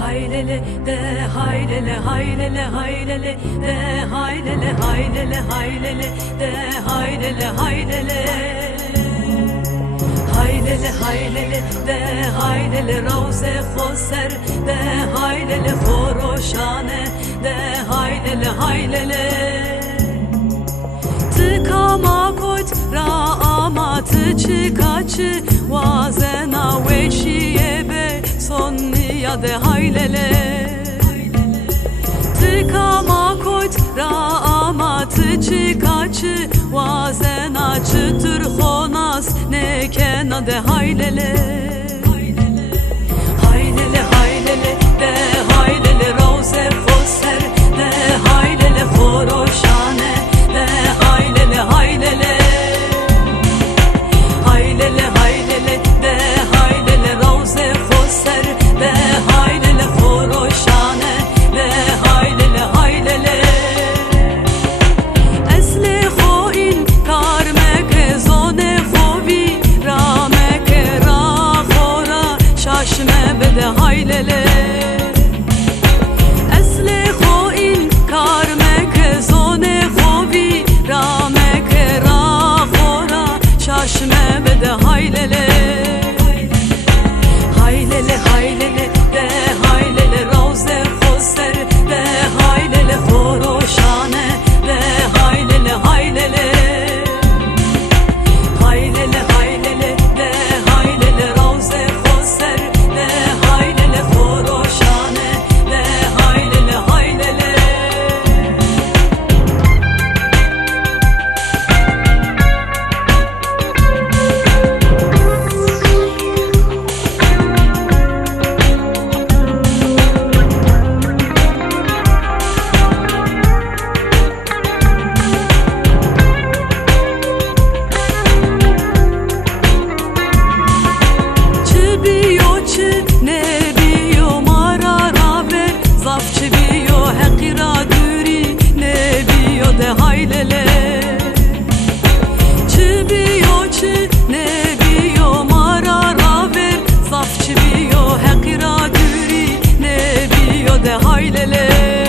haylele de haylele haylele haylele de haylele haylele haylele de haylele haylele haylele haylele de haylele ravze khoser de haylele khoroshane de haylele haylele tıkama koç ra amatı çıkaçı vazena veşiye be sonniya de haylele tıkama koç ra amatı çıkaçı vazena çıtır khonas ne kena de haylele haylele haylele de haylele ravze khoser de haylele khoroshane de haylele haylele haylele haylele de haylele ravze khoser de haylele khoroshane de haylele haylele esle khoin karmek zone khovi ramek ra khora şaşme bede haylele esle khoin karmek zone khovi ramek ra khora şaşme bede haylele haylele haylele de haylele ravze khoser de haylele khoroshane de haylele haylele haylele haylele de haylele ravze khoser de haylele khoroshane de haylele haylele haylele